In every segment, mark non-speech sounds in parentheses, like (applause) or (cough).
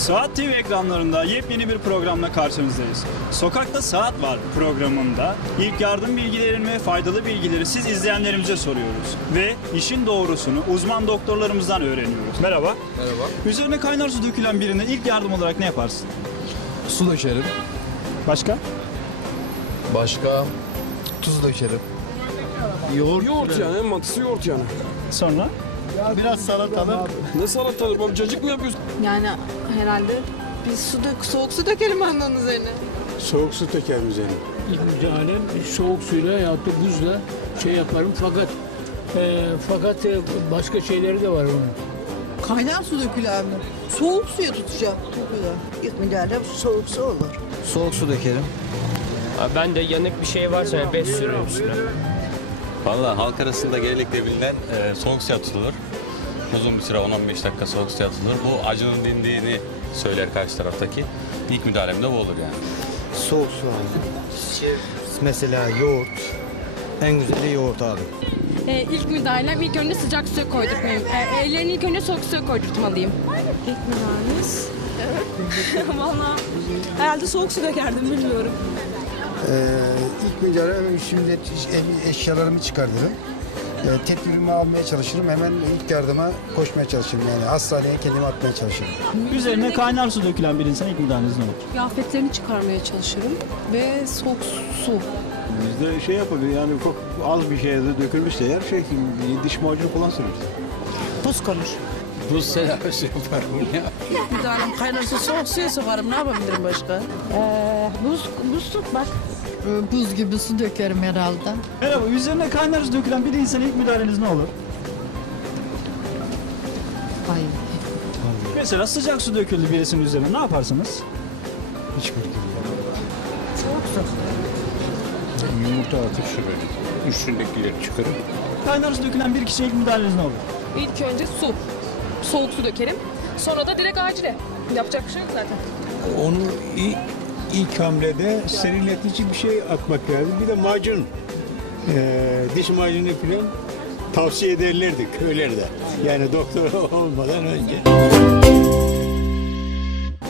Saat TV ekranlarında yepyeni bir programla karşınızdayız. Sokakta Saat Var programında ilk yardım bilgilerini ve faydalı bilgileri siz izleyenlerimize soruyoruz. Ve işin doğrusunu uzman doktorlarımızdan öğreniyoruz. Merhaba. Merhaba. Üzerine kaynar su dökülen birine ilk yardım olarak ne yaparsın? Su dökerim. Başka? Başka tuz dökerim. Yoğurt yani en mantıklısı yoğurt yani. Sonra? Biraz salatalık. Ne salatalık baba cacık mı yapıyorsun? Yani herhalde bir su dök, soğuk su dökelim ben de onun üzerine. Soğuk su teker üzerine. İlk müdahalem soğuk suyla ya da buzla şey yaparım fakat e, fakat e, başka şeyleri de var onun. Kaynar su dökülen mi? Soğuk suya tutacak. Çok güzel. İlk müdahale soğuk su olur. Soğuk su dökerim. Ben de yanık bir şey varsa yani bez sürüyorum üstüne. Valla halk arasında genellikle bilinen e, soğuk suya tutulur. Uzun bir süre 10-15 dakika soğuk suya tutulur. Bu acının dindiğini söyler karşı taraftaki. İlk müdahalemde bu olur yani. Soğuk su abi. Mesela yoğurt. En güzeli yoğurt abi. Ee, ilk müdahalem ilk önce sıcak suya koydurtmayayım. Ee, ellerini ilk önce soğuk suya koydurtmalıyım. İlk müdahalemiz? Evet. (laughs) Valla herhalde soğuk su dökerdim bilmiyorum. Ee, ilk müdahale hemen şimdi ev eşyalarımı çıkartırım. Ee, tedbirimi almaya çalışırım. Hemen ilk yardıma koşmaya çalışırım. Yani hastaneye kendimi atmaya çalışırım. Üzerine kaynar su dökülen bir insan ilk müdahaleniz ne olur? Kıyafetlerini çıkarmaya çalışırım ve soğuk su. Bizde şey yapılıyor yani çok az bir şeye de dökülmüşse eğer şey diş macunu kullanırız. Buz konur. Buz tedavisi yaparım ya. Müdahalem kaynar su soğuk suya sokarım. Ne yapabilirim başka? buz, buz tut bak. Buz gibi su dökerim herhalde. Merhaba, üzerine kaynar su dökülen bir insan ilk müdahaleniz ne olur? Ay. Mesela sıcak su döküldü birisinin üzerine ne yaparsınız? Hiç bilgim yok. Yumurta atıp sürelim. Üstündekileri çıkarıp Kaynar su dökülen bir kişiye ilk müdahaleniz ne olur? İlk önce su. Soğuk su dökerim. Sonra da direkt acile. Yapacak bir şey yok zaten. onu ilk, ilk hamlede serinletici bir şey atmak lazım. Bir de macun. Ee, diş macunu falan tavsiye ederlerdi köylerde. Yani doktor (laughs) olmadan önce.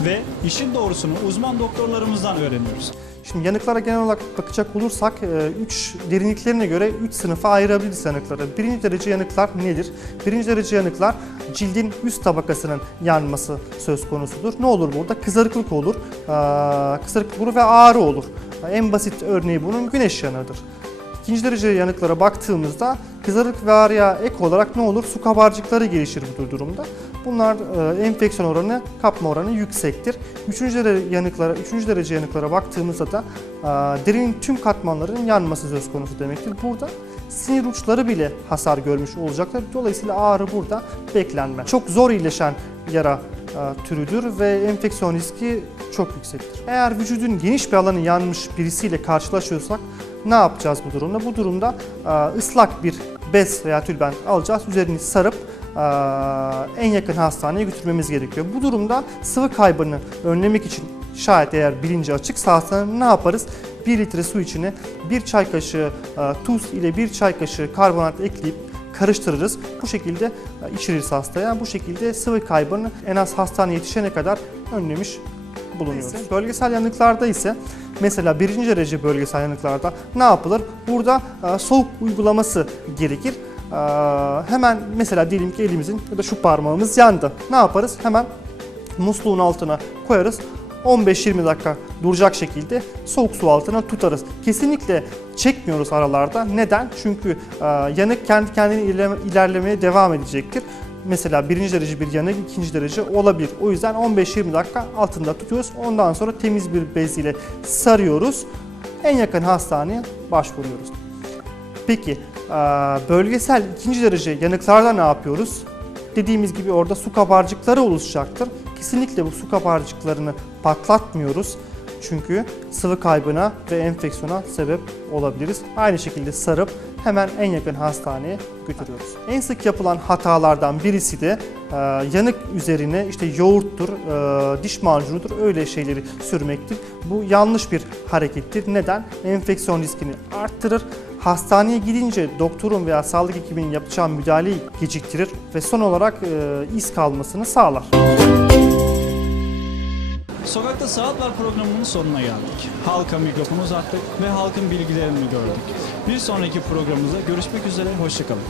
Ve işin doğrusunu uzman doktorlarımızdan öğreniyoruz. Şimdi yanıklara genel olarak bakacak olursak 3 derinliklerine göre 3 sınıfa ayırabiliriz yanıkları. Birinci derece yanıklar nedir? Birinci derece yanıklar cildin üst tabakasının yanması söz konusudur. Ne olur burada? Kızarıklık olur, aa, kızarıklık olur ve ağrı olur. En basit örneği bunun güneş yanığıdır. İkinci derece yanıklara baktığımızda kızarık ve ağrıya ek olarak ne olur? Su kabarcıkları gelişir bu durumda. Bunlar e, enfeksiyon oranı, kapma oranı yüksektir. Üçüncü derece yanıklara, üçüncü derece yanıklara baktığımızda da e, derinin tüm katmanlarının yanması söz konusu demektir. Burada sinir uçları bile hasar görmüş olacaktır. Dolayısıyla ağrı burada beklenmez. Çok zor iyileşen yara e, türüdür ve enfeksiyon riski çok yüksektir. Eğer vücudun geniş bir alanı yanmış birisiyle karşılaşıyorsak ne yapacağız bu durumda? Bu durumda e, ıslak bir bez veya tülbent alacağız. Üzerini sarıp en yakın hastaneye götürmemiz gerekiyor. Bu durumda sıvı kaybını önlemek için şayet eğer bilinci açıksa hastanın ne yaparız? 1 litre su içine 1 çay kaşığı tuz ile 1 çay kaşığı karbonat ekleyip karıştırırız. Bu şekilde içiririz hastaya. Bu şekilde sıvı kaybını en az hastaneye yetişene kadar önlemiş bulunuyoruz. Bölgesel yanıklarda ise mesela birinci derece bölgesel yanıklarda ne yapılır? Burada soğuk uygulaması gerekir. Hemen mesela diyelim ki elimizin ya da şu parmağımız yandı. Ne yaparız? Hemen musluğun altına koyarız. 15-20 dakika duracak şekilde soğuk su altına tutarız. Kesinlikle çekmiyoruz aralarda. Neden? Çünkü yanık kendi ilerleme- ilerlemeye devam edecektir. Mesela birinci derece bir yanık, ikinci derece olabilir. O yüzden 15-20 dakika altında tutuyoruz. Ondan sonra temiz bir bez ile sarıyoruz. En yakın hastaneye başvuruyoruz. Peki bölgesel ikinci derece yanıklarda ne yapıyoruz? Dediğimiz gibi orada su kabarcıkları oluşacaktır. Kesinlikle bu su kabarcıklarını patlatmıyoruz. Çünkü sıvı kaybına ve enfeksiyona sebep olabiliriz. Aynı şekilde sarıp hemen en yakın hastaneye götürüyoruz. En sık yapılan hatalardan birisi de e, yanık üzerine işte yoğurttur, e, diş macunudur öyle şeyleri sürmektir. Bu yanlış bir harekettir. Neden? Enfeksiyon riskini arttırır. Hastaneye gidince doktorun veya sağlık ekibinin yapacağı müdahaleyi geciktirir ve son olarak e, iz kalmasını sağlar. Sokakta Saat Var programının sonuna geldik. Halka mikrofonu uzattık ve halkın bilgilerini gördük. Bir sonraki programımızda görüşmek üzere, hoşçakalın.